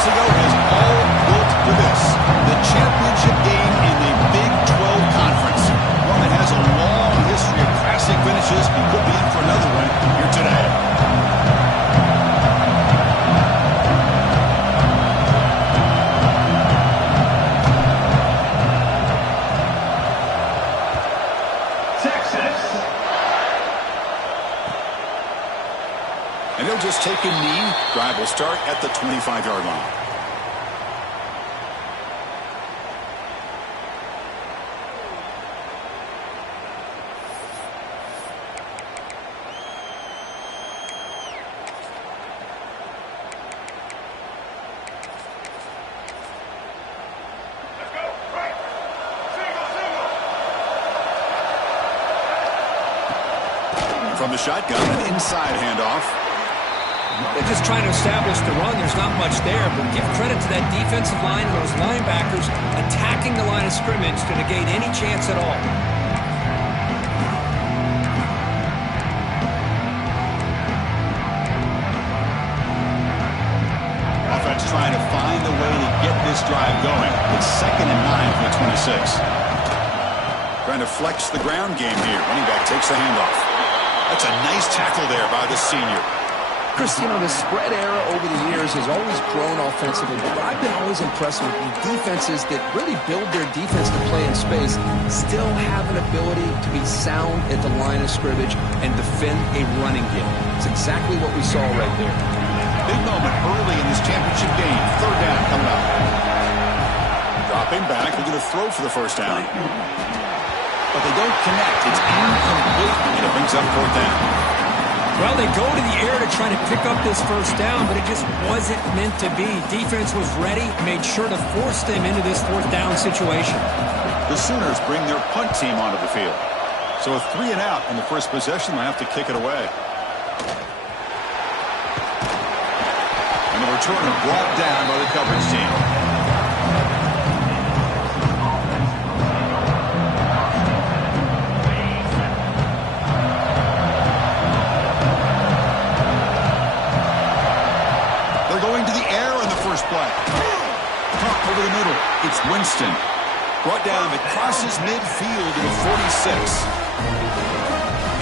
months ago is all built for this. The championship game in the Big 12 Conference. One that has a long history of classic finishes and could be in for another one here today. And he'll just take a knee. Drive will start at the 25-yard line. From the shotgun, an inside handoff. They're just trying to establish the run. There's not much there, but give credit to that defensive line and those linebackers attacking the line of scrimmage to negate any chance at all. Offense trying to find a way to get this drive going. It's 2nd and 9 from the 26. Trying to flex the ground game here. Running back takes the handoff. That's a nice tackle there by the senior. Chris, you know, the spread era over the years has always grown offensively, but I've been always impressed with the defenses that really build their defense to play in space, still have an ability to be sound at the line of scrimmage and defend a running game. It's exactly what we saw right there. Big moment early in this championship game. 3rd down coming up. Dropping back, looking to throw for the first down. But they don't connect. It's incomplete, and it brings up 4th down. Well, they go to the air to try to pick up this first down, but it just wasn't meant to be. Defense was ready, made sure to force them into this 4th down situation. The Sooners bring their punt team onto the field. So a 3 and out on the first possession. They'll have to kick it away. And the returner brought down by the coverage team. Over the middle, it's Winston. Brought down, it crosses midfield to the 46.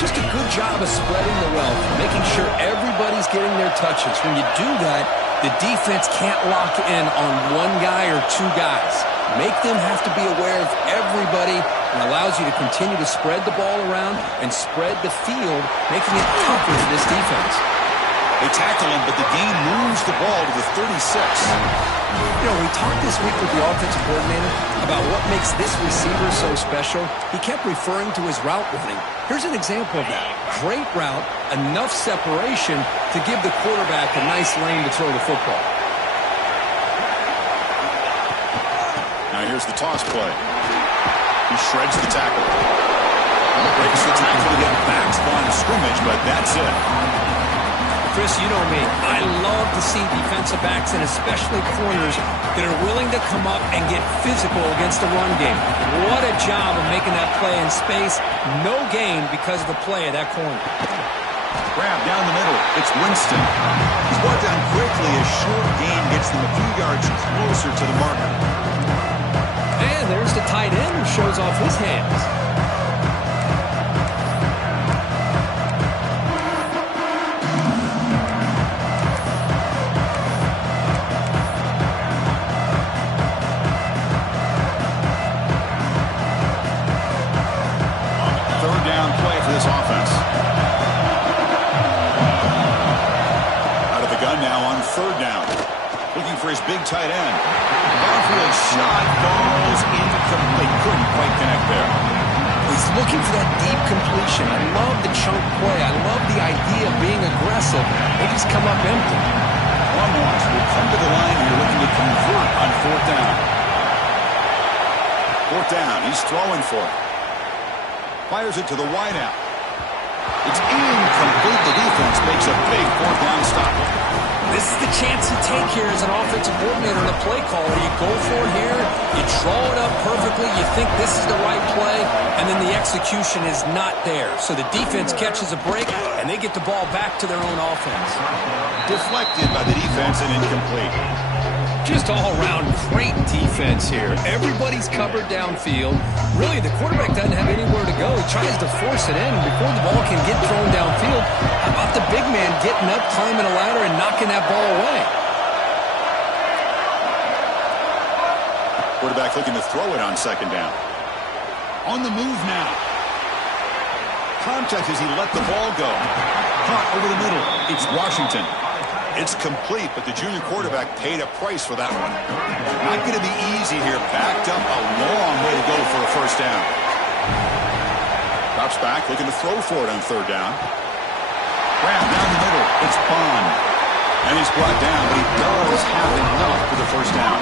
Just a good job of spreading the wealth, making sure everybody's getting their touches. When you do that, the defense can't lock in on one guy or two guys. Make them have to be aware of everybody, and allows you to continue to spread the ball around and spread the field, making it tougher for this defense. They tackle him, but the gain moves the ball to the 36. You know, we talked this week with the offensive coordinator about what makes this receiver so special. He kept referring to his route running. Here's an example of that. Great route, enough separation to give the quarterback a nice lane to throw the football. Now here's the toss play. He shreds the tackle. Breaks the tackle to get back to the line of scrimmage, but that's it. Chris, you know me. I love to see defensive backs and especially corners that are willing to come up and get physical against the run game. What a job of making that play in space. No gain because of the play of that corner. Grab down the middle. It's Winston. He's brought down quickly. A short gain gets them a few yards closer to the marker. And there's the tight end who shows off his hands. His big tight end. Barfield shot falls incomplete. Couldn't quite connect there. He's looking for that deep completion. I love the chunk play. I love the idea of being aggressive. They just come up empty. Blumhoff will come to the line here looking to convert on 4th down. 4th down. He's throwing for it. Fires it to the wideout. It's incomplete. The defense makes a big 4th down stop. This is the chance you take here as an offensive coordinator and a play caller. You go for it here, you draw it up perfectly, you think this is the right play, and then the execution is not there. So the defense catches a break, and they get the ball back to their own offense. Deflected by the defense and incomplete. Just all-around great defense here. Everybody's covered downfield. Really, the quarterback doesn't have anywhere to go. He tries to force it in before the ball can get thrown downfield. How about the big man getting up, climbing a ladder, and knocking that ball away? Quarterback looking to throw it on second down. On the move now. Contact as he let the ball go. Caught over the middle. It's Washington. It's complete, but the junior quarterback paid a price for that one. Not going to be easy here. Backed up a long way to go for a first down. Drops back, looking to throw for it on third down. Graham down the middle. It's Bond. And he's brought down, but he does have enough for the first down.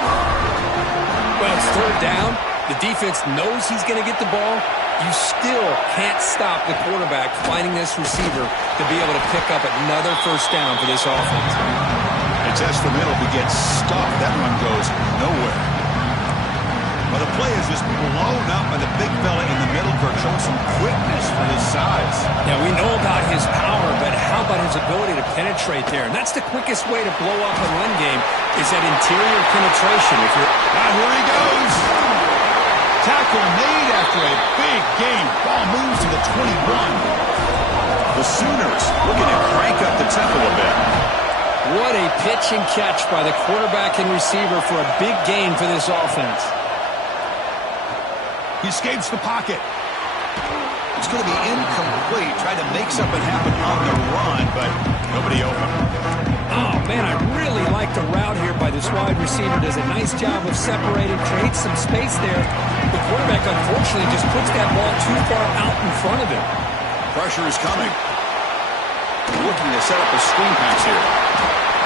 Well, it's third down. The defense knows he's going to get the ball. You still can't stop the quarterback finding this receiver to be able to pick up another first down for this offense. And test the middle, he gets stuck. That one goes nowhere. Well, the play is just blown up by the big fella in the middle, Kirk, showing some quickness for his size. Yeah, we know about his power, but how about his ability to penetrate there? And that's the quickest way to blow up a run game is that interior penetration. If you're... Here he goes. Tackle made after a big gain. Ball moves to the 21. The Sooners looking to crank up the tempo a bit. What a pitch and catch by the quarterback and receiver for a big gain for this offense. He escapes the pocket. It's going to be incomplete. Tried to make something happen on the run, but nobody open. Oh, man, I really like the route here by this wide receiver. Does a nice job of separating, creates some space there. The quarterback, unfortunately, just puts that ball too far out in front of him. Pressure is coming. Looking to set up a screen pass here.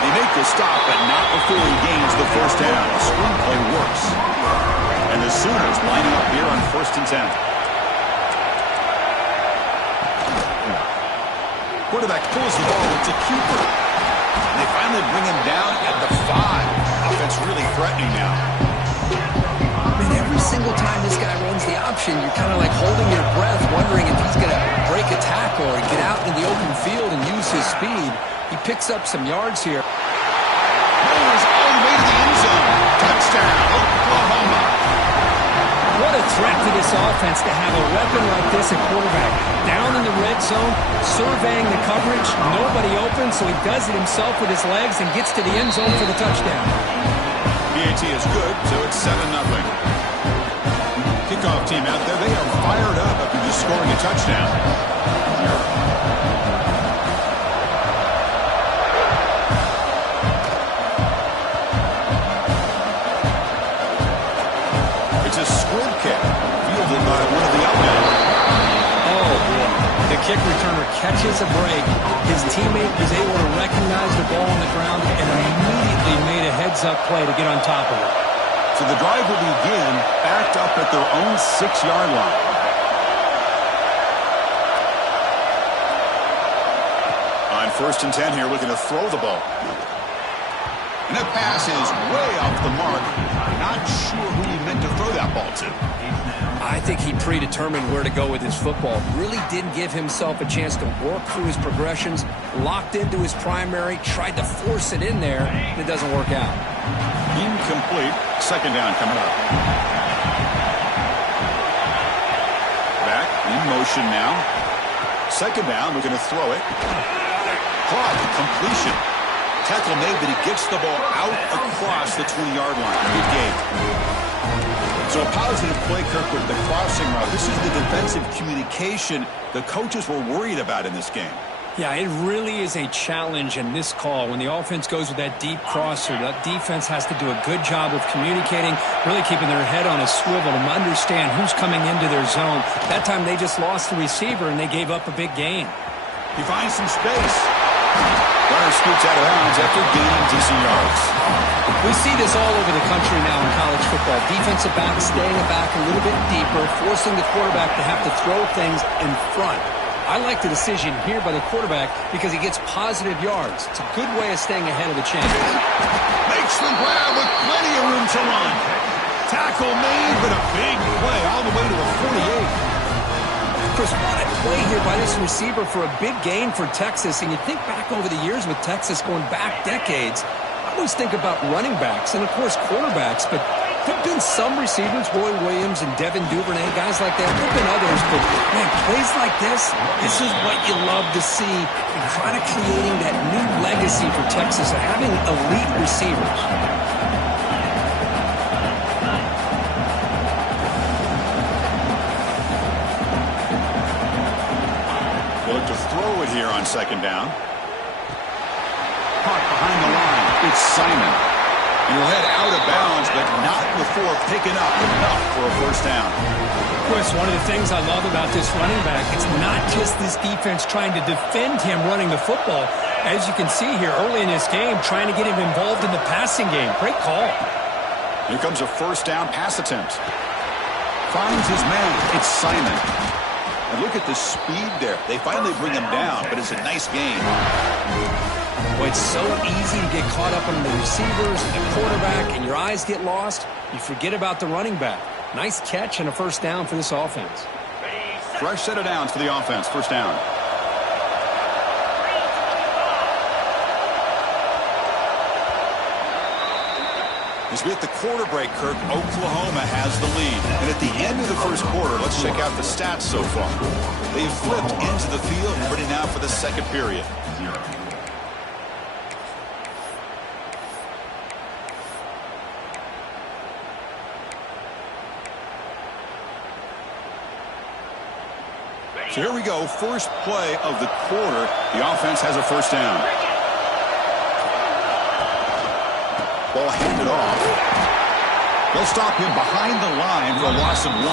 They make the stop, but not before he gains the first down. The screen play works. And the Sooners lining up here on 1st and 10. Quarterback pulls the ball. It's a keeper. And they finally bring him down at the 5. Offense really threatening now. Man, every single time this guy runs the option, you're kind of like holding your breath, wondering if he's going to break a tackle or get out in the open field and use his speed. He picks up some yards here. Goes all the way to the end zone. Touchdown, Oklahoma. What a threat to this offense to have a weapon like this at quarterback. Down in the red zone, surveying the coverage, nobody open, so he does it himself with his legs and gets to the end zone for the touchdown. PAT is good, so it's 7-0. Kickoff team out there, they are fired up after just scoring a touchdown. It's a squib kick, fielded by one of the outmen. Oh, boy. The kick returner catches a break. His teammate was able to recognize the ball on the ground and immediately made a heads-up play to get on top of it. So the drive will begin backed up at their own 6-yard line. On 1st and 10 here, looking to throw the ball. And that pass is way off the mark. Not sure who he meant to throw that ball to. I think he predetermined where to go with his football. Really didn't give himself a chance to work through his progressions. Locked into his primary, tried to force it in there, and it doesn't work out. Incomplete. Second down coming up. Back in motion now. Second down, we're going to throw it. Caught, completion. Tackle made, but he gets the ball out across the 20-yard line. Good game. So a positive play, Kirk, with the crossing route. This is the defensive communication the coaches were worried about in this game. Yeah, it really is a challenge in this call. When the offense goes with that deep crosser, that defense has to do a good job of communicating, really keeping their head on a swivel to understand who's coming into their zone. That time they just lost the receiver and they gave up a big gain. He finds some space. Runner scoots out of bounds after gaining decent yards. We see this all over the country now in college football. Defensive backs staying back a little bit deeper, forcing the quarterback to have to throw things in front. I like the decision here by the quarterback because he gets positive yards. It's a good way of staying ahead of the chains. Makes the grab with plenty of room to run. Tackle made, but a big play all the way to a 48. Chris, what a play here by this receiver for a big gain for Texas. And you think back over the years with Texas going back decades, I always think about running backs and, of course, quarterbacks, but there have been some receivers, Roy Williams and Devin Duvernay, guys like that. There have been others, but, man, plays like this is what you love to see, kind of creating that new legacy for Texas of having elite receivers. They look to throw it here on second down. Caught behind the line. It's Simon. And he'll head out of bounds, but not before picking up enough for a first down. Chris, one of the things I love about this running back, it's not just this defense trying to defend him running the football. As you can see here early in this game, trying to get him involved in the passing game. Great call. Here comes a first down pass attempt. Finds his man. It's Simon. And look at the speed there. They finally bring him down, but it's a nice gain. Well, it's so easy to get caught up on the receivers and the quarterback, and your eyes get lost. You forget about the running back. Nice catch and a first down for this offense. Fresh set of downs for the offense. First down. As we hit the quarter break, Kirk, Oklahoma has the lead. And at the end of the first quarter, let's check out the stats so far. They've flipped into the field, ready now for the second period. So here we go, first play of the quarter. The offense has a first down. Ball handed off. They'll stop him behind the line for a loss of 1.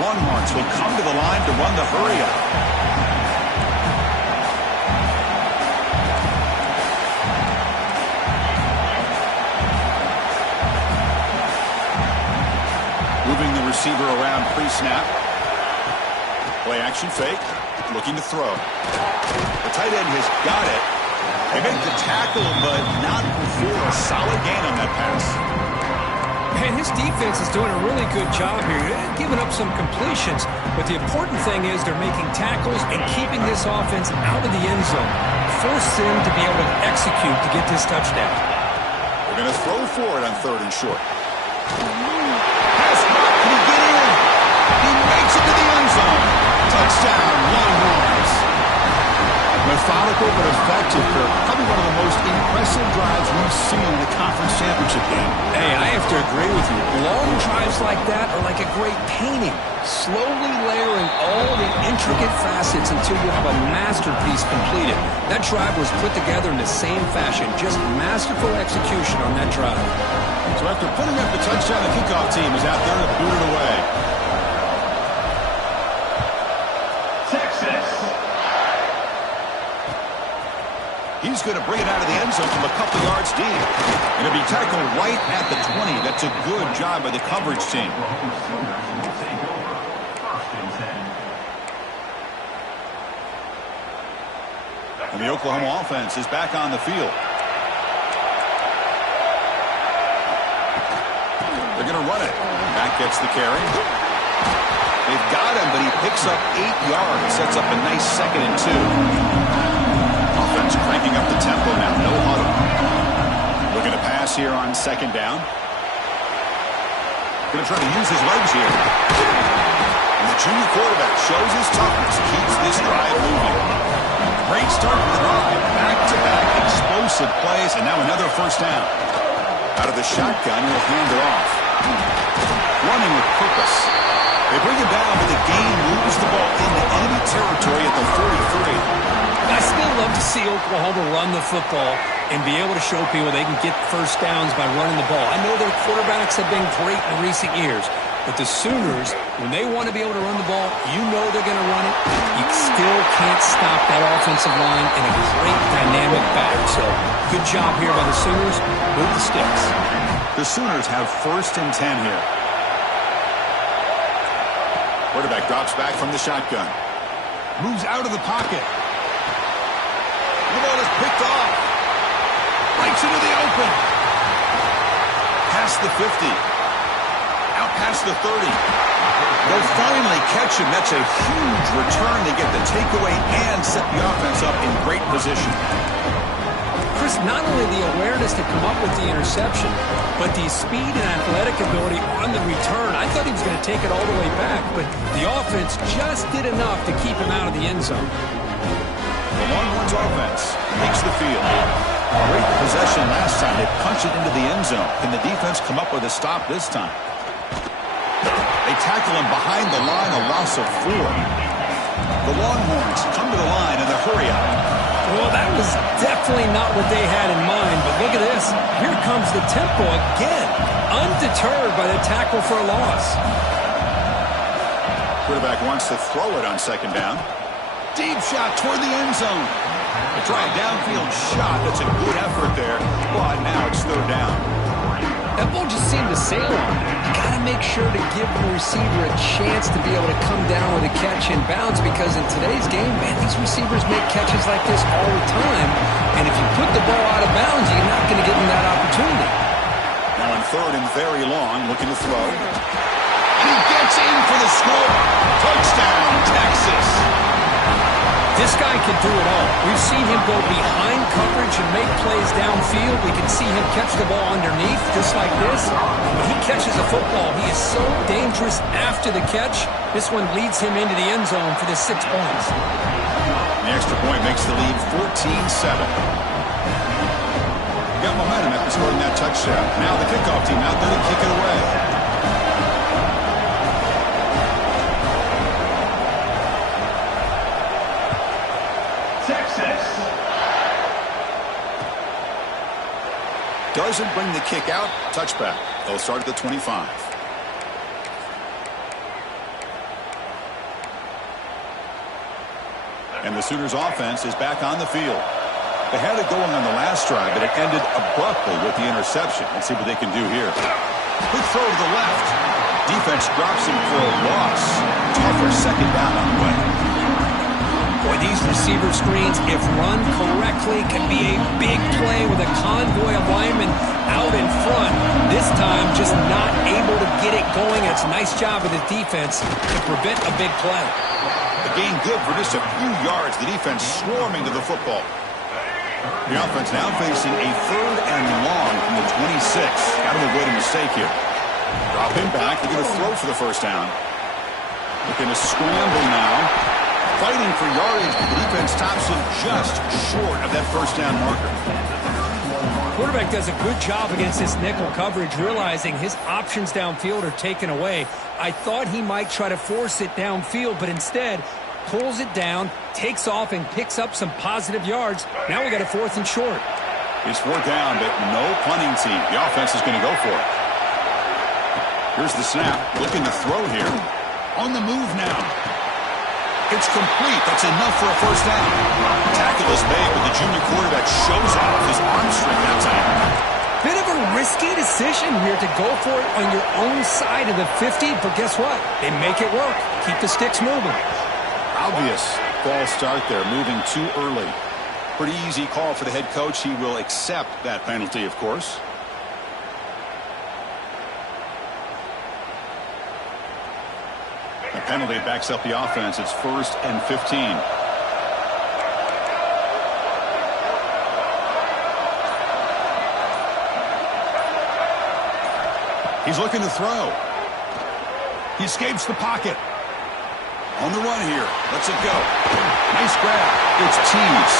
Longhorns will come to the line to run the hurry up. Moving the receiver around pre-snap. Play action fake, looking to throw. The tight end has got it. They make the tackle, but not before a solid gain on that pass. And his defense is doing a really good job here. They're giving up some completions, but the important thing is they're making tackles and keeping this offense out of the end zone. Force them to be able to execute to get this touchdown. They're going to throw for it on third and short. Pass block, can he get in? He makes it to the end zone. Touchdown, Longhorns. Methodical but effective, Kirk. Probably one of the most impressive drives we've seen in the conference championship game. Hey, I have to agree with you. Long drives like that are like a great painting. Slowly layering all the intricate facets until you have a masterpiece completed. That drive was put together in the same fashion. Just masterful execution on that drive. So after putting up the touchdown, the kickoff team is out there to boot it away. He's going to bring it out of the end zone from a couple yards deep. And it'll be tackled right at the 20. That's a good job by the coverage team. And the Oklahoma offense is back on the field. They're going to run it. Back gets the carry. They've got him, but he picks up 8 yards. Sets up a nice 2nd and 2. Offense cranking up the tempo now. No huddle. Looking to pass here on second down. Going to try to use his legs here. And the junior quarterback shows his toughness. Keeps this drive moving. Great start to the drive. Back-to-back explosive plays. And now another first down. Out of the shotgun, he'll hand it off. Running with purpose. They bring him down, but the game moves the ball into enemy territory at the 43. I still love to see Oklahoma run the football and be able to show people they can get first downs by running the ball. I know their quarterbacks have been great in recent years, but the Sooners, when they want to be able to run the ball, you know they're going to run it. You still can't stop that offensive line and a great dynamic back. So good job here by the Sooners. Move the sticks. The Sooners have 1st and 10 here. Quarterback drops back from the shotgun. Moves out of the pocket. The ball is picked off. Breaks into the open. Past the 50. Out past the 30. They'll finally catch him. That's a huge return. They get the takeaway and set the offense up in great position. Chris, not only the awareness to come up with the interception, but the speed and athletic ability on the return. I thought he was going to take it all the way back, but the offense just did enough to keep him out of the end zone. The Longhorns offense takes the field. Great possession last time. They punch it into the end zone. Can the defense come up with a stop this time? They tackle him behind the line, a loss of 4. The Longhorns come to the line in the hurry-up. Well, that was definitely not what they had in mind, but look at this. Here comes the tempo again, undeterred by the tackle for a loss. Quarterback wants to throw it on second down. Deep shot toward the end zone. A dry downfield shot. That's a good effort there, but now it's third down. That ball just seemed to sail on. You got to make sure to give the receiver a chance to be able to come down with a catch in bounds, because in today's game, man, these receivers make catches like this all the time. And if you put the ball out of bounds, you're not going to give them that opportunity. Now on third and very long, looking to throw. He gets in for the score. Touchdown, Texas. This guy can do it all. We've seen him go behind coverage and make plays downfield. We can see him catch the ball underneath, just like this. When he catches a football, he is so dangerous after the catch. This one leads him into the end zone for the 6 points. The extra point makes the lead 14-7. Got momentum after scoring that touchdown. Now the kickoff team out there to kick it away. Doesn't bring the kick out. Touchback. They'll start at the 25. And the Sooners offense is back on the field. They had it going on the last drive, but it ended abruptly with the interception. Let's see what they can do here. Quick throw to the left. Defense drops him for a loss. Tougher second down on the way. Boy, these receiver screens, if run correctly, can be a big play with a convoy of linemen out in front. This time, just not able to get it going. It's a nice job of the defense to prevent a big play. The gain good for just a few yards. The defense swarming to the football. The offense now facing a third and long from the 26. Got to avoid a mistake here. Drop him back. They're going to throw for the first down. Looking to scramble now. Fighting for yardage, but the defense stops him just short of that first down marker. Quarterback does a good job against this nickel coverage, realizing his options downfield are taken away. I thought he might try to force it downfield, but instead pulls it down, takes off, and picks up some positive yards. Now we got a 4th and short. It's 4th down, but no punting team. The offense is going to go for it. Here's the snap. Looking to throw here. On the move now. It's complete. That's enough for a first down. Tackle is made, but the junior quarterback shows off his arm strength that time. Bit of a risky decision here to go for it on your own side of the 50, but guess what? They make it work. Keep the sticks moving. Obvious false start there, moving too early. Pretty easy call for the head coach. He will accept that penalty, of course. The penalty backs up the offense. It's 1st and 15. He's looking to throw. He escapes the pocket. On the run here. Lets it go. Nice grab. It's Tease.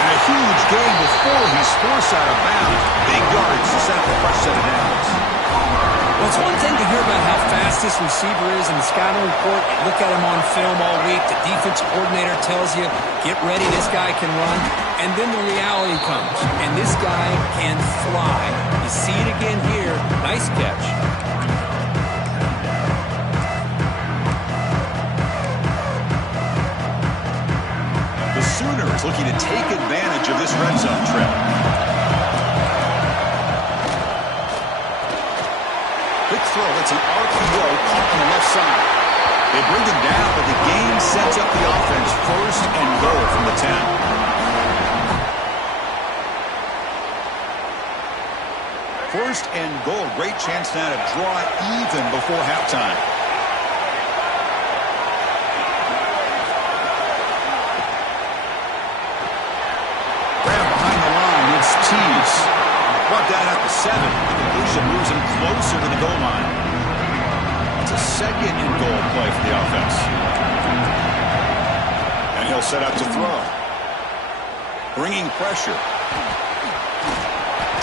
And a huge gain before he's forced out of bounds. Big yards to set up a fresh set of downs. Well, it's one thing to hear about how fast this receiver is in the scouting report. You look at him on film all week. The defensive coordinator tells you, get ready, this guy can run. And then the reality comes, and this guy can fly. You see it again here. Nice catch. The Sooners looking to take advantage of this red zone trip. Quick throw. It's an RPO caught on the left side. They bring him down, but the game sets up the offense 1st and goal from the 10. 1st and goal. Great chance now to draw even before halftime. Grab behind 7. The completion moves him closer to the goal line. It's a second and goal play for the offense. And he'll set out to throw. Bringing pressure.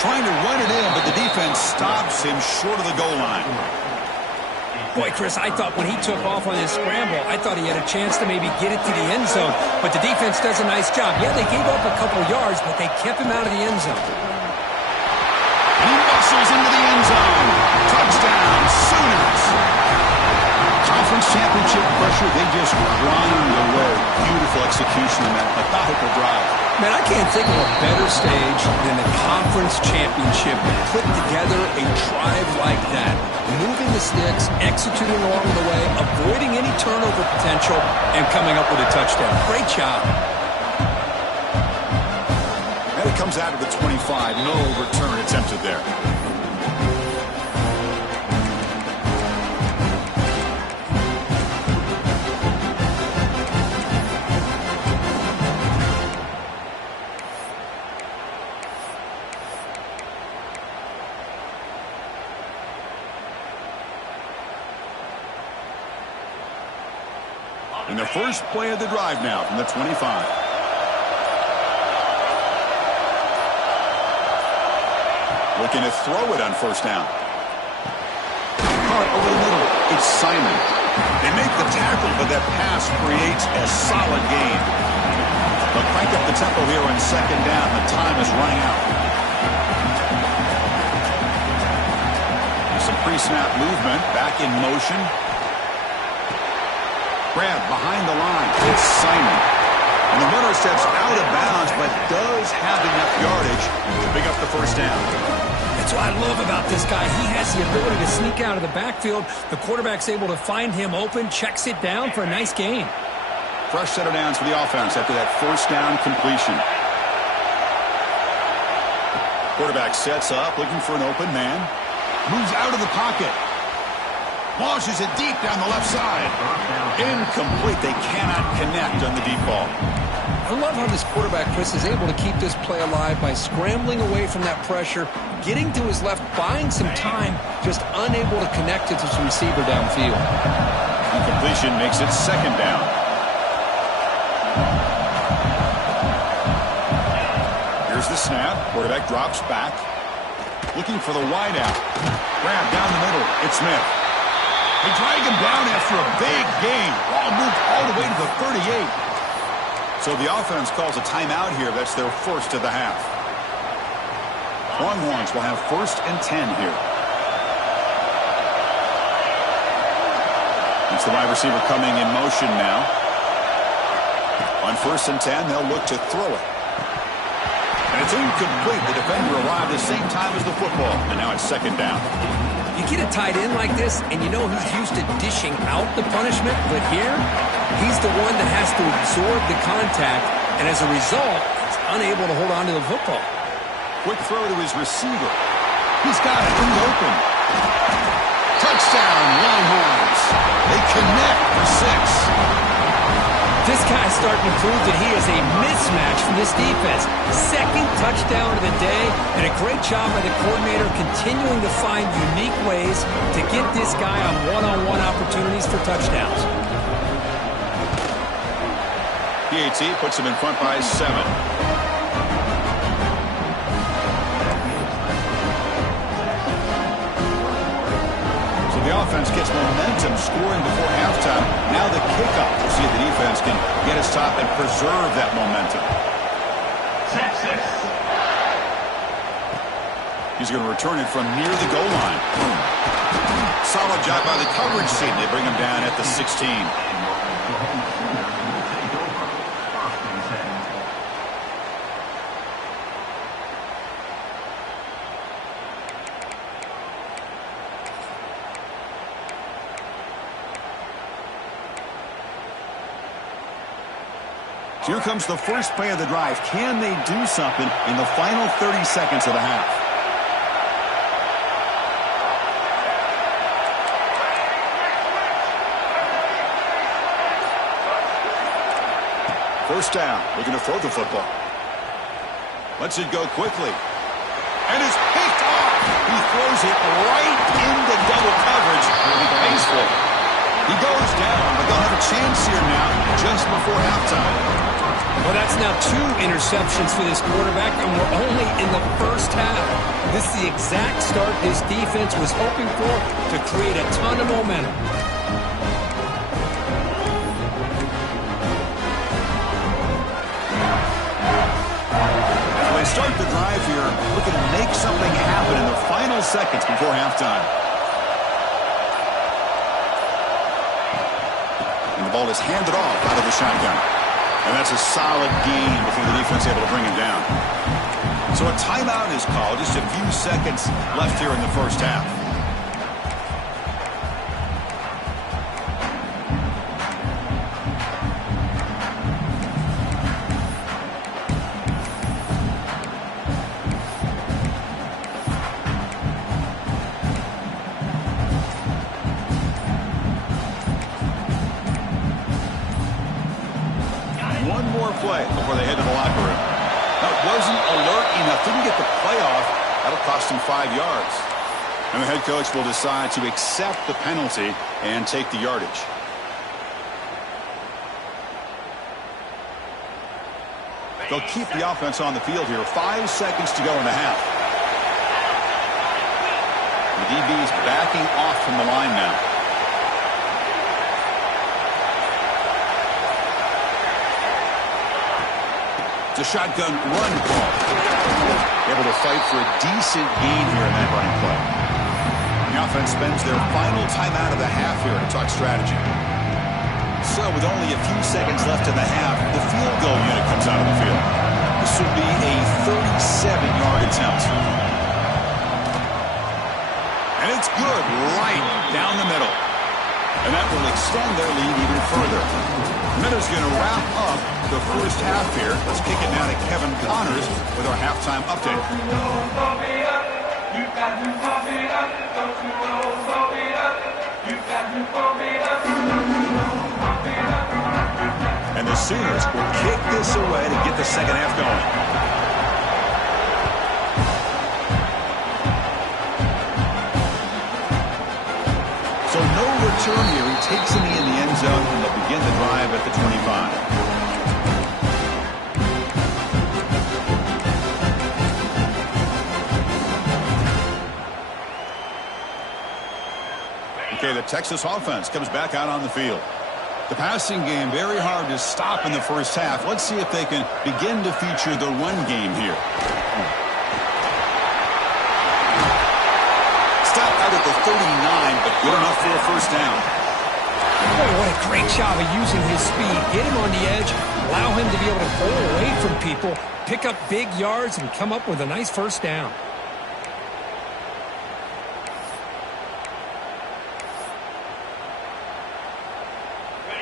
Trying to run it in, but the defense stops him short of the goal line. Boy, Chris, I thought when he took off on his scramble, I thought he had a chance to maybe get it to the end zone. But the defense does a nice job. Yeah, they gave up a couple yards, but they kept him out of the end zone. He muscles into the end zone. Touchdown, Sooners. Conference championship pressure, they just grind away. Beautiful execution in that methodical drive. Man, I can't think of a better stage than the conference championship to put together a drive like that. Moving the sticks, executing along the way, avoiding any turnover potential, and coming up with a touchdown. Great job. And it comes out of the 25. No return attempted there. In the first play of the drive now from the 25. Looking to throw it on first down. Caught over the middle. It's Simon. They make the tackle, but that pass creates a solid gain. They'll crank up the tempo here on second down. The time is running out. Some pre-snap movement. Back in motion. Grab behind the line. It's Simon. And the runner steps out of bounds, but does have enough yardage to pick up the first down. That's what I love about this guy. He has the ability to sneak out of the backfield. The quarterback's able to find him open, checks it down for a nice gain. Fresh set of downs for the offense after that first down completion. Quarterback sets up, looking for an open man. Moves out of the pocket. Launches it deep down the left side. Incomplete. They cannot connect on the deep ball. I love how this quarterback, Chris, is able to keep this play alive by scrambling away from that pressure, getting to his left, buying some time, just unable to connect it to his receiver downfield. Incompletion makes it second down. Here's the snap. Quarterback drops back. Looking for the wideout. Grab down the middle. It's Smith. They drag him down after a big gain. Ball moved all the way to the 38. So the offense calls a timeout here. That's their first of the half. Longhorns will have 1st and 10 here. It's the wide receiver coming in motion now. On 1st and 10, they'll look to throw it. And it's incomplete. The defender arrived at the same time as the football. And now it's second down. You get a tight end like this, and you know he's used to dishing out the punishment, but here, he's the one that has to absorb the contact, and as a result, he's unable to hold on to the football. Quick throw to his receiver. He's got it in the open. Touchdown, Longhorns. They connect for 6. This guy's starting to prove that he is a mismatch for this defense. Second touchdown of the day, and a great job by the coordinator continuing to find unique ways to get this guy on one-on-one opportunities for touchdowns. PAT puts him in front by 7. The offense gets momentum scoring before halftime. Now the kickoff. We'll see if the defense can get his top and preserve that momentum. He's going to return it from near the goal line. Solid job by the coverage team. They bring him down at the 16. Here comes the first play of the drive. Can they do something in the final 30 seconds of the half? First down. Looking to throw the football. Lets it go quickly. And it's picked off. throws it right into double coverage. He pays for it. He goes down, but they'll have a chance here now just before halftime. Well, that's now 2 interceptions for this quarterback, and we're only in the first half. This is the exact start this defense was hoping for to create a ton of momentum. As they start the drive here, looking to make something happen in the final seconds before halftime. And the ball is handed off out of the shotgun. And that's a solid gain before the defense able to bring him down. So a timeout is called. Just a few seconds left here in the first half. One more play before they head to the locker room. That wasn't alert enough. Didn't get the play off. That'll cost him 5 yards. And the head coach will decide to accept the penalty and take the yardage. They'll keep the offense on the field here. 5 seconds to go in the half. The DB's backing off from the line now. A shotgun run call. Able to fight for a decent gain here in that running play. The offense spends their final timeout of the half here to talk strategy. So with only a few seconds left in the half, the field goal unit comes out of the field. This would be a 37-yard attempt. And it's good right down the middle. And that will extend their lead even further. Minutes going to wrap up the first half here. Let's kick it now to Kevin Connors with our halftime update. And the Sooners will kick this away to get the second half going. So no return here. He takes him in the end zone, and they'll begin the drive at the 25. Okay, the Texas offense comes back out on the field. The passing game very hard to stop in the first half. Let's see if they can begin to feature the run game here. Stop out at the 39, but good enough for a first down. Boy, what a great job of using his speed. Get him on the edge, allow him to be able to pull away from people, pick up big yards, and come up with a nice first down.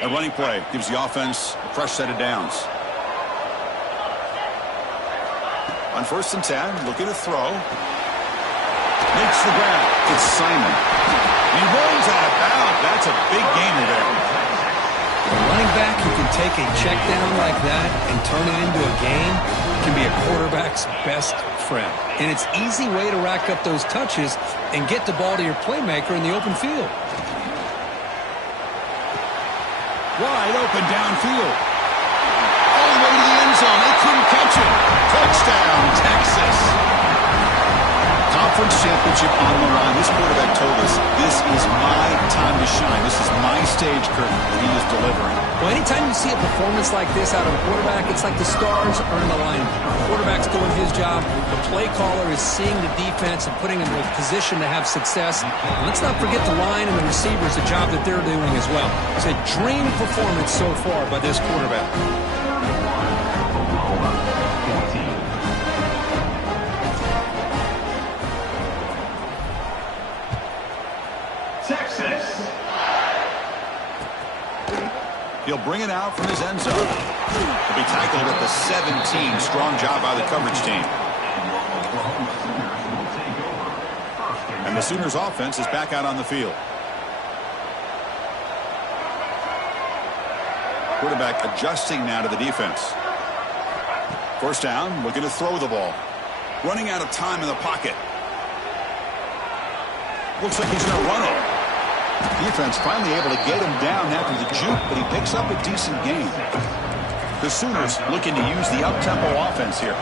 A running play gives the offense a fresh set of downs. On 1st and 10, looking to throw. Makes the grab. It's Simon. He rolls out of bounds. That's a big gainer there. A running back who can take a check down like that and turn it into a gain can be a quarterback's best friend. And it's an easy way to rack up those touches and get the ball to your playmaker in the open field. Wide open downfield. All the way to the end zone. They couldn't catch it. Touchdown, Texas. Conference championship on the line. This quarterback told us, this is my time to shine. This is my stage curtain that he is delivering. Well, anytime you see a performance like this out of a quarterback, it's like the stars are in alignment. The quarterback's doing his job. The play caller is seeing the defense and putting him in a position to have success. And let's not forget the line and the receivers, the job that they're doing as well. It's a dream performance so far by this quarterback. He'll bring it out from his end zone. He'll be tackled at the 17. Strong job by the coverage team. And the Sooners offense is back out on the field. Quarterback adjusting now to the defense. First down, looking to throw the ball. Running out of time in the pocket. Looks like he's going to run him. Defense finally able to get him down after the juke, but he picks up a decent gain. The Sooners looking to use the up-tempo offense here.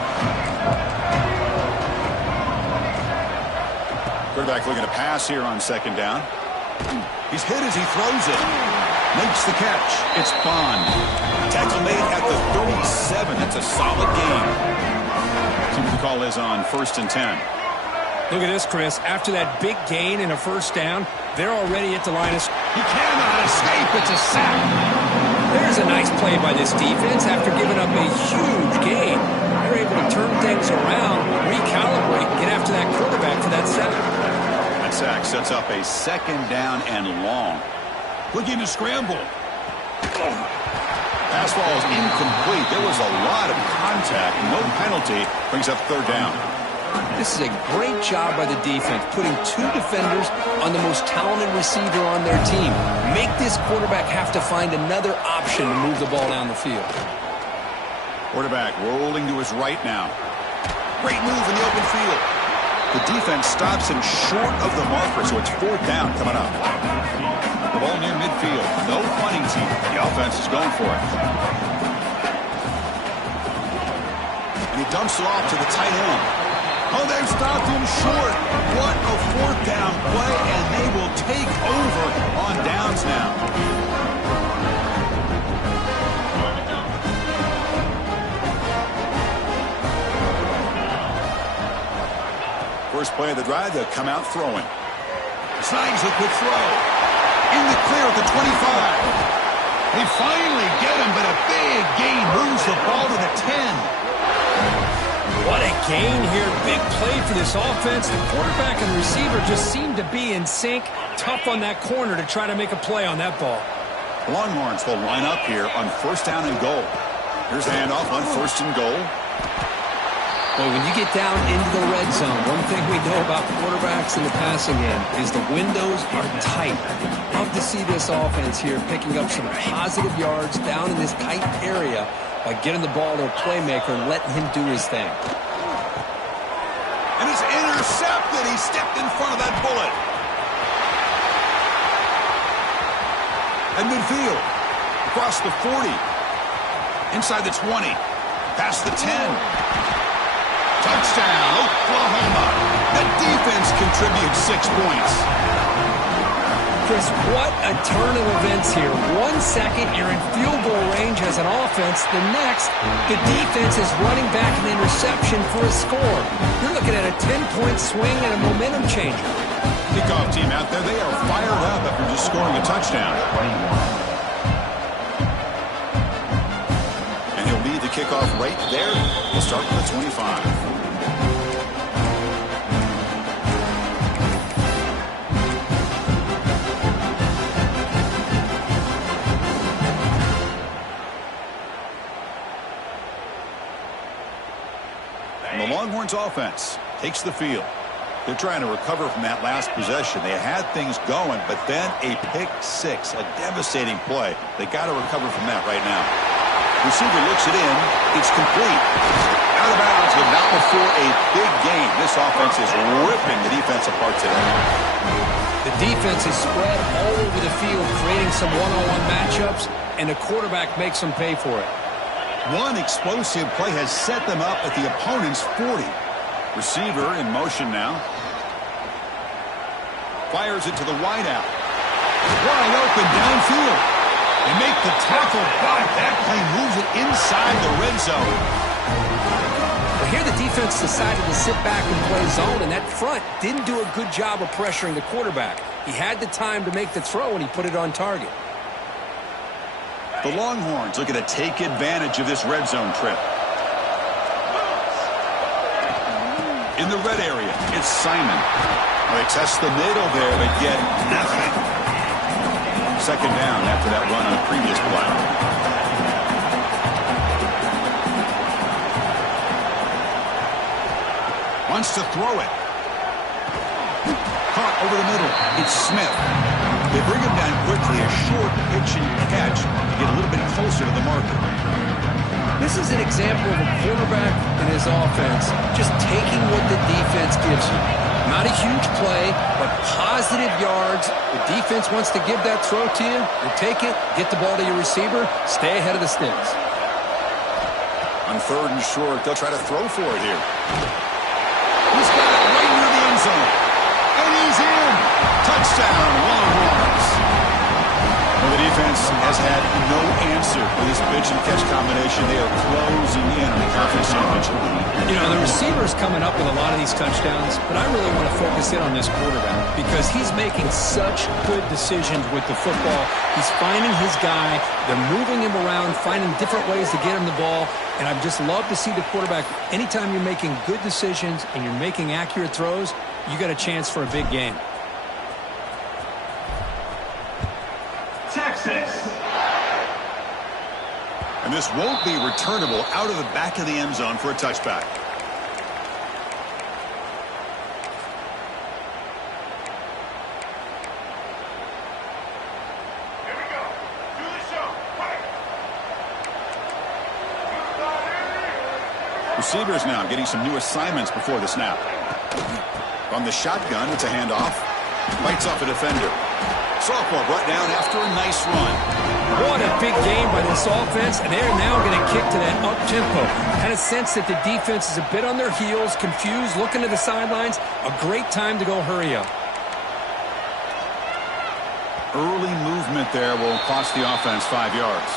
Quarterback looking to pass here on second down. He's hit as he throws it. Makes the catch. It's Bond. Tackle made at the 37. That's a solid gain. See what the call is on 1st and 10. Look at this, Chris. After that big gain and a first down, they're already at the line of... He cannot escape. It's a sack. There's a nice play by this defense after giving up a huge gain. They're able to turn things around, recalibrate, get after that quarterback for that sack. That sack sets up a second down and long. Looking to scramble. Pass ball is incomplete. There was a lot of contact. No penalty. Brings up third down. This is a great job by the defense, putting two defenders on the most talented receiver on their team. Make this quarterback have to find another option to move the ball down the field. Quarterback rolling to his right now. Great move in the open field. The defense stops him short of the marker, so it's fourth down coming up. The ball near midfield. No punting team. The offense is going for it. And he dumps it off to the tight end. Oh, they've stopped him short. What a fourth down play, and they will take over on downs now. First play of the drive, they'll come out throwing. Signs a quick throw. In the clear at the 25. They finally get him, but a big gain moves the ball to the 10. What a gain here. Big play for this offense. The quarterback and receiver just seem to be in sync. Tough on that corner to try to make a play on that ball. Longhorns will line up here on first down and goal. Here's the handoff on first and goal. Well, when you get down into the red zone, one thing we know about quarterbacks in the passing game is the windows are tight. Love to see this offense here picking up some positive yards down in this tight area by getting the ball to a playmaker and letting him do his thing. And he's intercepted. He stepped in front of that bullet. At midfield, across the 40, inside the 20, past the 10. Touchdown, Oklahoma. The defense contributes 6 points. Chris, what a turn of events here. 1 second, you're in field goal range as an offense. The next, the defense is running back an interception for a score. You're looking at a 10-point swing and a momentum changer. Kickoff team out there, they are fired up after just scoring a touchdown. And he'll lead the kickoff right there. He'll start with the 25. The Longhorns offense takes the field. They're trying to recover from that last possession. They had things going, but then a pick six, a devastating play. They got to recover from that right now. Receiver looks it in. It's complete. Out of bounds, but not before a big gain. This offense is ripping the defense apart today. The defense is spread all over the field, creating some one-on-one matchups, and the quarterback makes them pay for it. One explosive play has set them up at the opponent's 40. Receiver in motion now. Fires it to the wideout. Wide open downfield. They make the tackle, but that play moves it inside the red zone. Well, here the defense decided to sit back and play zone, and that front didn't do a good job of pressuring the quarterback. He had the time to make the throw, and he put it on target. The Longhorns looking to take advantage of this red zone trip. In the red area, it's Simon. They test the middle there, but get nothing. Second down after that run on the previous play. Wants to throw it. Caught over the middle. It's Smith. They bring him down quickly, a short pitch and catch to get a little bit closer to the marker. This is an example of a quarterback and his offense just taking what the defense gives you. Not a huge play, but positive yards. The defense wants to give that throw to you. You take it, get the ball to your receiver, stay ahead of the sticks. On 3rd and short, they'll try to throw for it here. He's got it right near the end zone. And he's in. Touchdown, Longhorns. Well, the defense has had no answer for this pitch and catch combination. They are closing in on the conference championship. You know, the receiver's coming up with a lot of these touchdowns, but I really want to focus in on this quarterback because he's making such good decisions with the football. He's finding his guy. They're moving him around, finding different ways to get him the ball. And I've just loved to see the quarterback. Anytime you're making good decisions and you're making accurate throws, you got a chance for a big game. Texas. And this won't be returnable out of the back of the end zone for a touchback. Here we go. Do the show. Right. Receivers now getting some new assignments before the snap. From the shotgun, it's a handoff. Bites off a defender. Sophomore brought down after a nice run. What a big game by this offense, and they're now going to kick to that up-tempo. Kind of sense that the defense is a bit on their heels, confused, looking to the sidelines. A great time to go hurry up. Early movement there will cost the offense 5 yards.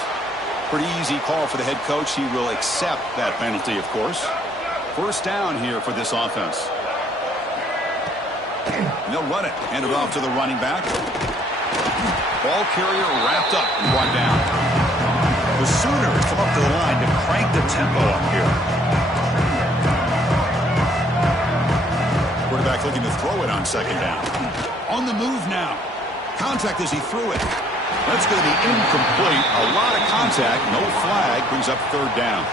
Pretty easy call for the head coach. He will accept that penalty, of course. First down here for this offense. And they'll run it. Hand it off to the running back. Ball carrier wrapped up and brought down. The Sooners come up to the line to crank the tempo up here. Quarterback looking to throw it on 2nd down. On the move now. Contact as he threw it. That's going to be incomplete. A lot of contact. No flag. Brings up 3rd down.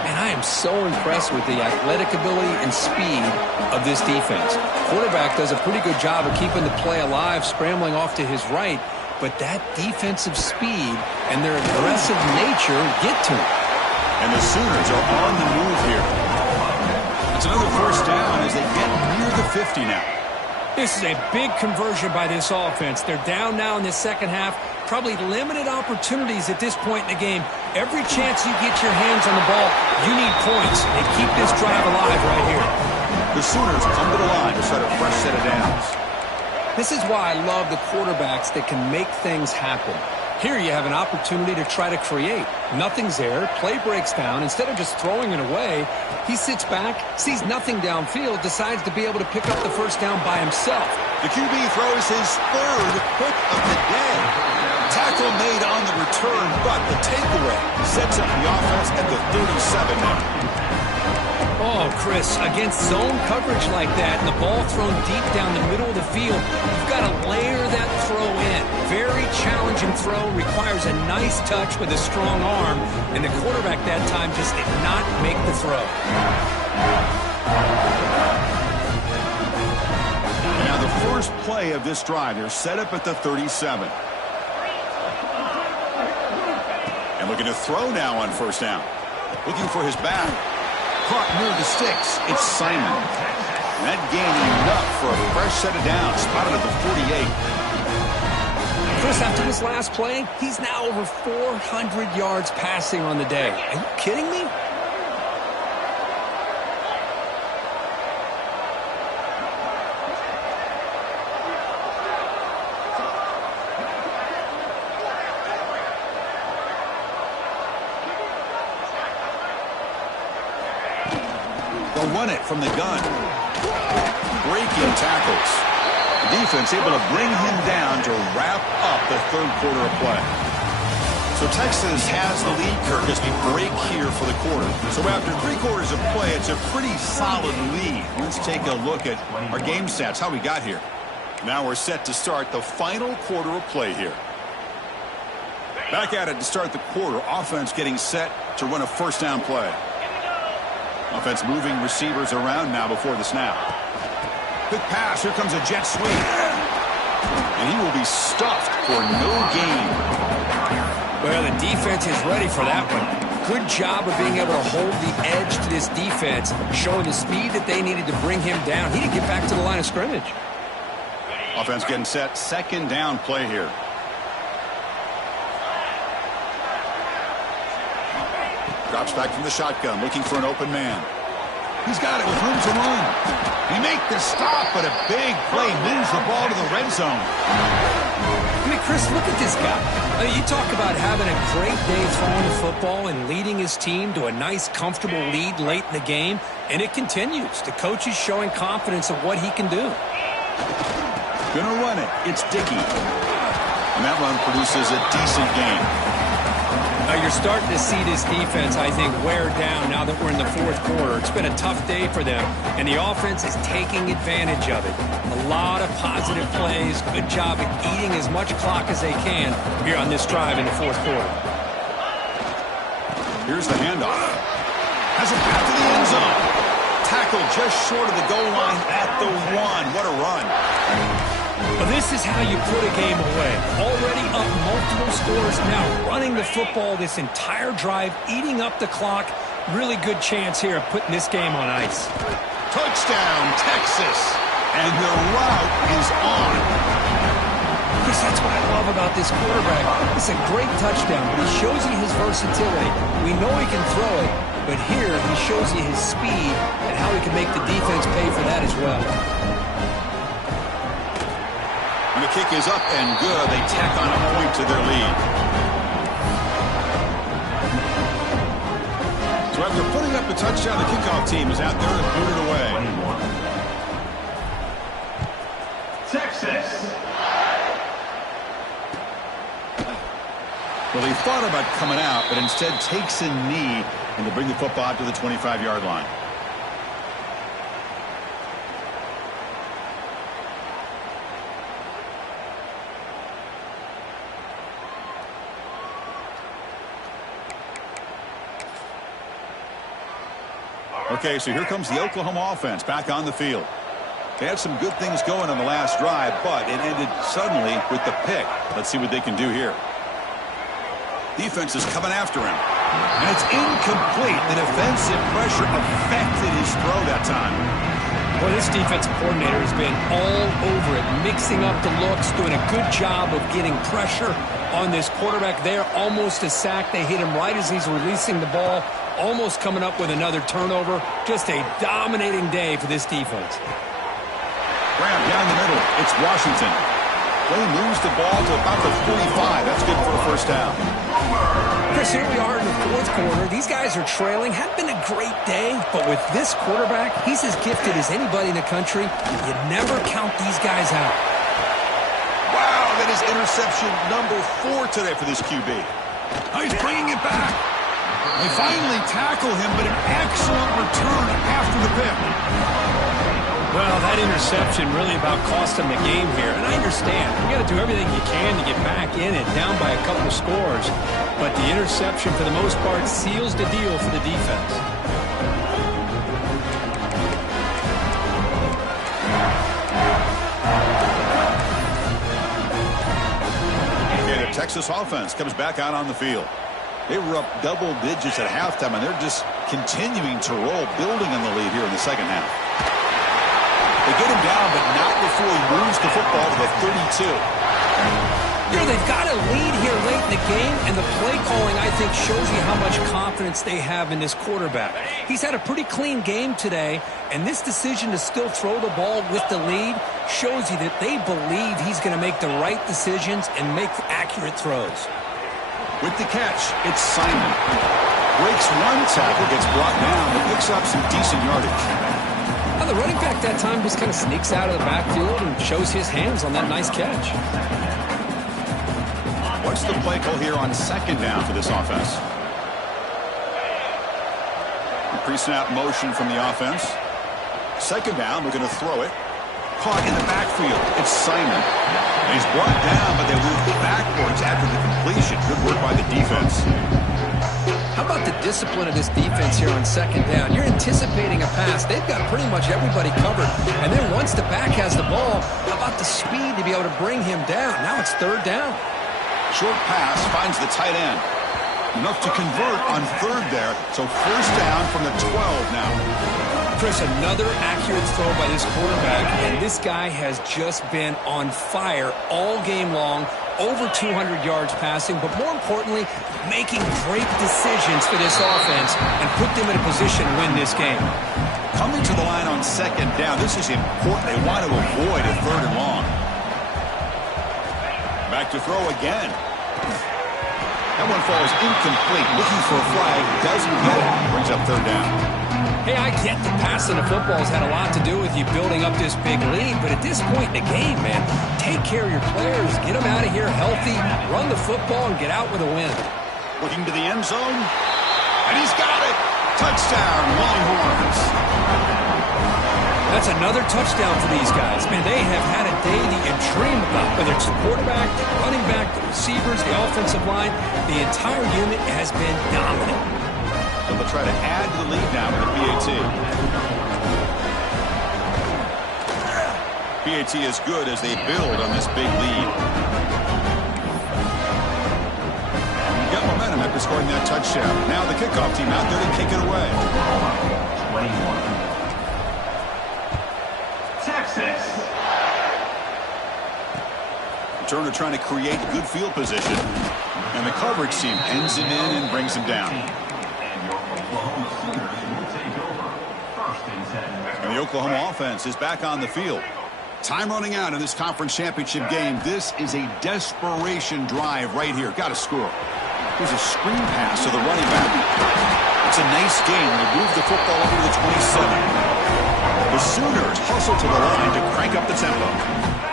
And I am so impressed with the athletic ability and speed of this defense. Quarterback does a pretty good job of keeping the play alive, scrambling off to his right, but that defensive speed and their aggressive nature get to him. And the Sooners are on the move here. It's another first down as they get near the 50 now. This is a big conversion by this offense. They're down now in the second half. Probably limited opportunities at this point in the game. Every chance you get your hands on the ball, you need points. They keep this drive alive right here. The Sooners come to the line to start a fresh set of downs. This is why I love the quarterbacks that can make things happen. Here you have an opportunity to try to create. Nothing's there. Play breaks down. Instead of just throwing it away, he sits back, sees nothing downfield, decides to be able to pick up the first down by himself. The QB throws his 3rd pick of the day. Tackle made on the return, but the takeaway sets up the offense at the 37 now. Oh, Chris, against zone coverage like that and the ball thrown deep down the middle of the field, you've got to layer that throw in. Very challenging throw, requires a nice touch with a strong arm, and the quarterback that time just did not make the throw. Now the first play of this drive, they're set up at the 37. And looking to throw now on 1st down. Looking for his back. Caught near the sticks. It's Simon. And that gaining enough for a fresh set of downs. Spotted at the 48. Chris, after this last play, he's now over 400 yards passing on the day. Are you kidding me? They'll run it from the gun. Breaking tackles. The defense able to bring him down to wrap up the 3rd quarter of play. So Texas has the lead, Kirk, as we break here for the quarter. So after 3 quarters of play, it's a pretty solid lead. Let's take a look at our game stats, how we got here. Now we're set to start the final quarter of play here. Back at it to start the quarter. Offense getting set to run a first down play. Offense moving receivers around now before the snap. Quick pass. Here comes a jet sweep. And he will be stuffed for no gain. Well, the defense is ready for that one. Good job of being able to hold the edge to this defense, showing the speed that they needed to bring him down. He didn't get back to the line of scrimmage. Offense getting set. Second down play here. Drops back from the shotgun, looking for an open man. He's got it with room to run. He make the stop, but a big play moves the ball to the red zone. I mean, Chris, look at this guy. I mean, you talk about having a great day throwing the football and leading his team to a nice, comfortable lead late in the game, and it continues. The coach is showing confidence of what he can do. Gonna run it. It's Dickey. And that run produces a decent gain. Now you're starting to see this defense, I think, wear down now that we're in the fourth quarter. It's been a tough day for them, and the offense is taking advantage of it. A lot of positive plays. Good job at eating as much clock as they can here on this drive in the fourth quarter. Here's the handoff. Has it back to the end zone. Tackled just short of the goal line at the one. What a run. Well, this is how you put a game away. Already up multiple scores, now running the football this entire drive, eating up the clock. Really good chance here of putting this game on ice. Touchdown, Texas. And the route is on. Chris, that's what I love about this quarterback. It's a great touchdown, but he shows you his versatility. We know he can throw it, but here he shows you his speed and how he can make the defense pay for that as well. And the kick is up and good. They tack on a point to their lead. So after putting up the touchdown, the kickoff team is out there and booted away. Texas. Well, he thought about coming out, but instead takes a knee and to bring the football out to the 25-yard line. Okay, so here comes the Oklahoma offense back on the field. They had some good things going on the last drive, but it ended suddenly with the pick. Let's see what they can do here. Defense is coming after him. And it's incomplete. The defensive pressure affected his throw that time. Well, this defensive coordinator has been all over it, mixing up the looks, doing a good job of getting pressure on this quarterback there. Almost a sack. They hit him right as he's releasing the ball. Almost coming up with another turnover. Just a dominating day for this defense. Grab down the middle. It's Washington. Play moves the ball to about the 45. That's good for a first down. Chris, here we are in the fourth quarter. These guys are trailing. Had been a great day, but with this quarterback, he's as gifted as anybody in the country. You never count these guys out. Wow, that is interception number 4 today for this QB. Oh, he's bringing it back. They finally tackle him, but an excellent return after the pick. Well, that interception really about cost them the game here. And I understand. You got to do everything you can to get back in it, down by a couple scores. But the interception, for the most part, seals the deal for the defense. Okay, the Texas offense comes back out on the field. They were up double digits at halftime, and they're just continuing to roll, building on the lead here in the second half. They get him down, but not before he moves the football to the 32. You know, they've got a lead here late in the game, and the play calling, I think, shows you how much confidence they have in this quarterback. He's had a pretty clean game today, and this decision to still throw the ball with the lead shows you that they believe he's going to make the right decisions and make accurate throws. With the catch, it's Simon. Breaks one tackle, gets brought down, but picks up some decent yardage. Well, the running back that time just kind of sneaks out of the backfield and shows his hands on that nice catch. What's the play call here on second down for this offense? Pre-snap motion from the offense. Second down, we're going to throw it. Caught in the backfield. It's Simon. And he's brought down, but they move backwards after the completion. Good work by the defense. How about the discipline of this defense here on second down? You're anticipating a pass. They've got pretty much everybody covered. And then once the back has the ball, how about the speed to be able to bring him down? Now it's third down. Short pass finds the tight end. Enough to convert on third there. So first down from the 12 now. Chris, another accurate throw by this quarterback, and this guy has just been on fire all game long. Over 200 yards passing, but more importantly, making great decisions for this offense and put them in a position to win this game. Coming to the line on second down, this is important. They want to avoid a third and long. Back to throw again. That one falls incomplete. Looking for a flag, doesn't get it. Brings up third down. Hey, I get the passing the football's had a lot to do with you building up this big lead, but at this point in the game, man, take care of your players, get them out of here healthy, run the football, and get out with a win. Looking to the end zone, and he's got it. Touchdown, Longhorns. That's another touchdown for these guys. Man, they have had a day that you dream about, whether it's the quarterback, the running back, the receivers, the offensive line. The entire unit has been dominant. So they'll try to add to the lead now with a PAT. PAT is good as they build on this big lead. Got momentum after scoring that touchdown. Now the kickoff team out there to kick it away. 21. Texas. Turner trying to create good field position. And the coverage team ends him in and brings him down. And the Oklahoma offense is back on the field. Time running out in this conference championship game. This is a desperation drive right here. Got to score. Here's a screen pass to the running back. It's a nice game. They move the football up to the 27. The Sooners hustle to the line to crank up the tempo.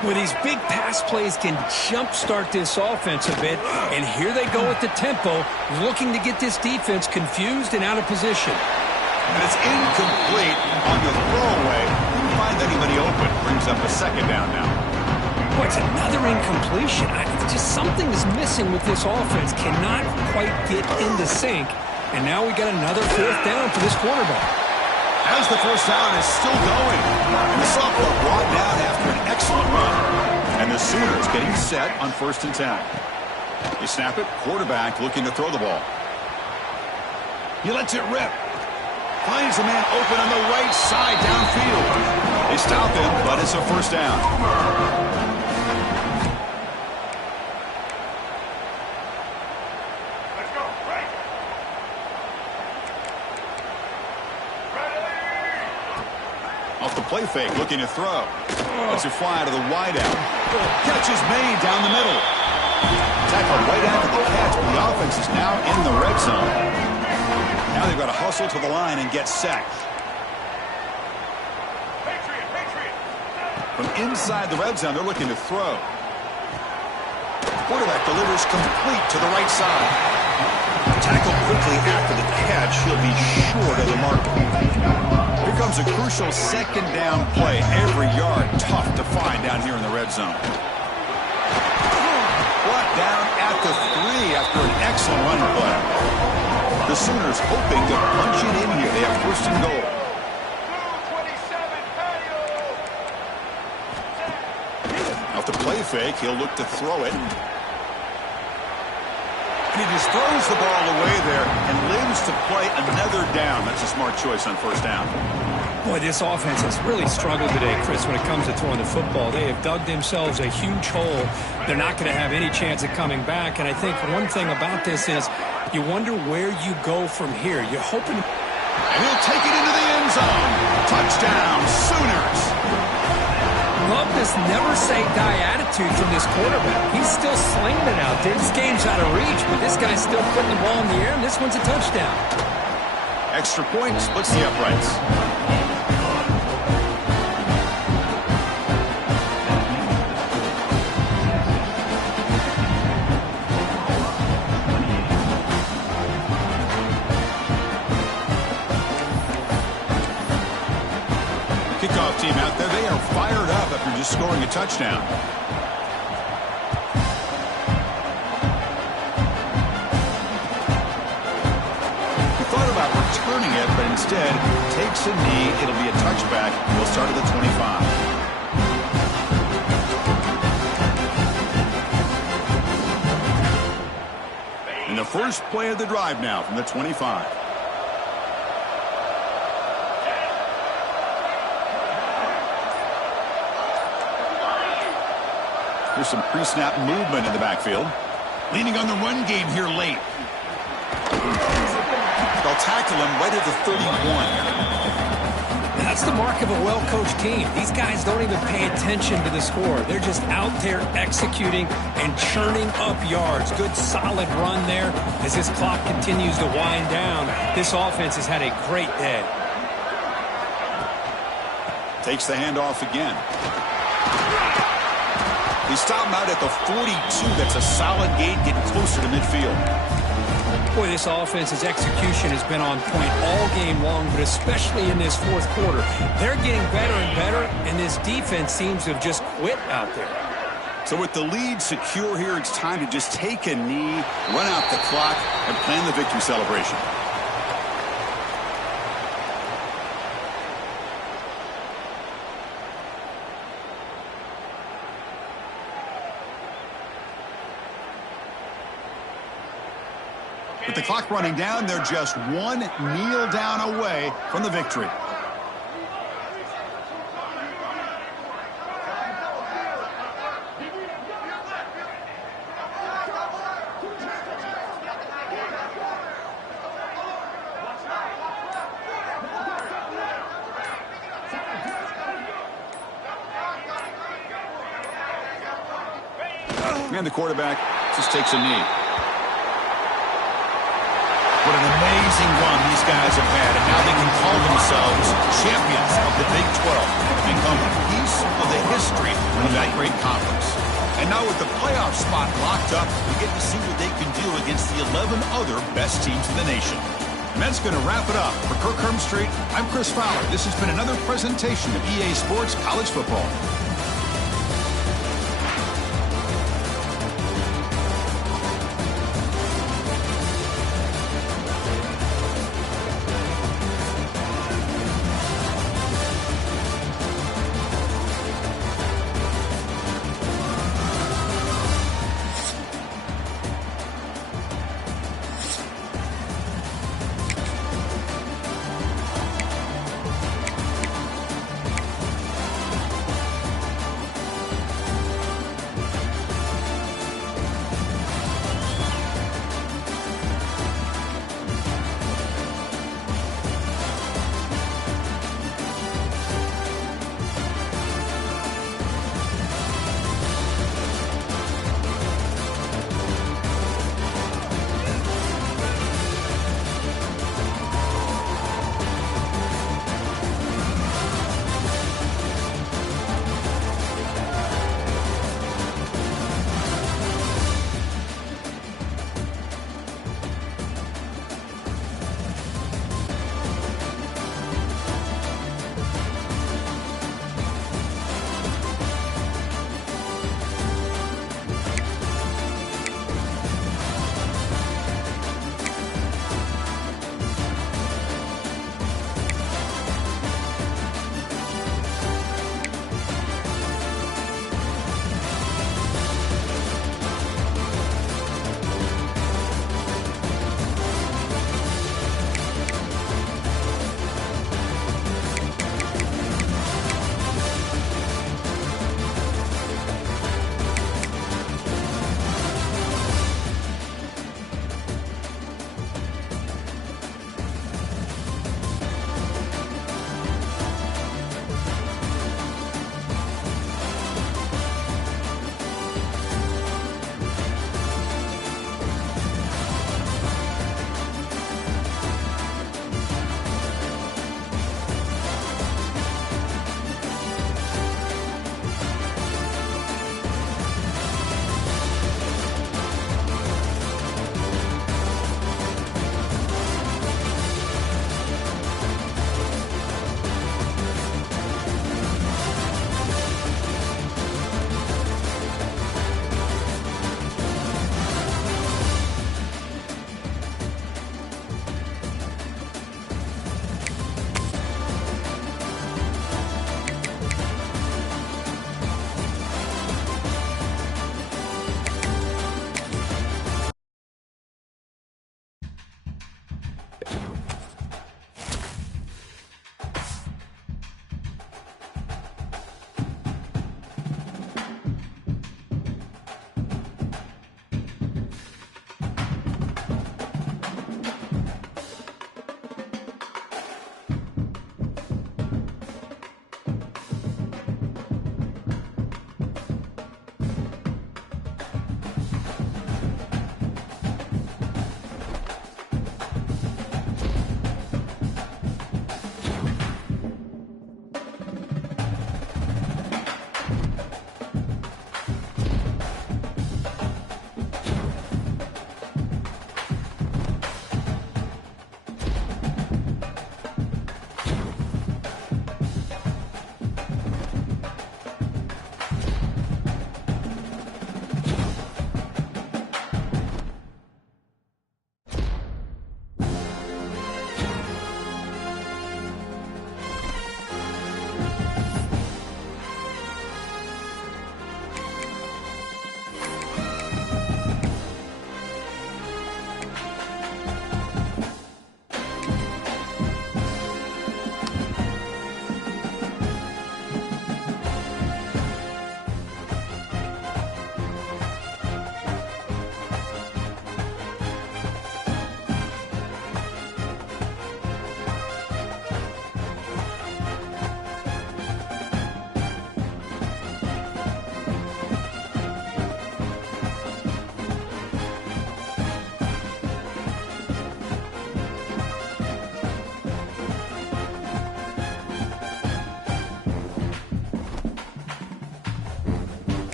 Well, these big pass plays can jumpstart this offense a bit, and here they go with the tempo, looking to get this defense confused and out of position. And it's incomplete on the throwaway. Didn't find anybody open. Brings up a second down now. Boy, it's another incompletion. Just something is missing with this offense. Cannot quite get into sync. And now we got another fourth down for this quarterback. As the first down is still going. And the sophomore brought down after an excellent run. And the Sooners getting set on 1st and 10. They snap it. Quarterback looking to throw the ball. He lets it rip. Finds a man open on the right side downfield. They stop him, but it's a first down. Let's go. Right. Off the play fake, looking to throw. Lets it fly to the wideout. Catch is made down the middle. Tackle right after the catch, but the offense is now in the red zone. Now they've got to hustle to the line and get sacked. Patriot. From inside the red zone, they're looking to throw. Quarterback delivers complete to the right side. Tackled quickly after the catch. He'll be short of the mark. Here comes a crucial second down play. Every yard tough to find down here in the red zone. Brought down at the 3 after an excellent run play. The Sooners hoping to punch it in here. They have 1st and goal. 27, Off the play fake, he'll look to throw it. And he just throws the ball away there and lives to play another down. That's a smart choice on 1st down. Boy, this offense has really struggled today, Chris, when it comes to throwing the football. They have dug themselves a huge hole. They're not going to have any chance of coming back. And I think one thing about this is you wonder where you go from here. You're hoping. And he'll take it into the end zone. Touchdown, Sooners. Love this never-say-die attitude from this quarterback. He's still slinging it out there. This game's out of reach, but this guy's still putting the ball in the air, and this one's a touchdown. Extra point splits the uprights. Kickoff team out there, they are fired up after just scoring a touchdown. He thought about returning it, but instead takes a knee. It'll be a touchback. We'll start at the 25. first play of the drive now from the 25. Here's some pre-snap movement in the backfield. Leaning on the run game here late. They'll tackle him right at the 31. That's the mark of a well-coached team. These guys don't even pay attention to the score. They're just out there executing and churning up yards. Good, solid run there. As this clock continues to wind down, this offense has had a great day. Takes the handoff again. They stop him out at the 42. That's a solid gain, getting closer to midfield. Boy, this offense's execution has been on point all game long, but especially in this fourth quarter. They're getting better and better, and this defense seems to have just quit out there. So with the lead secure here, it's time to just take a knee, run out the clock, and plan the victory celebration. With the clock running down, they're just one kneel down away from the victory. And the quarterback just takes a knee. What an amazing run these guys have had, and now they can call themselves champions of the Big 12 and become a piece of the history of that great conference. And now with the playoff spot locked up, we get to see what they can do against the 11 other best teams in the nation. And that's going to wrap it up. For Kirk Hermstreet, I'm Chris Fowler. This has been another presentation of EA Sports College Football.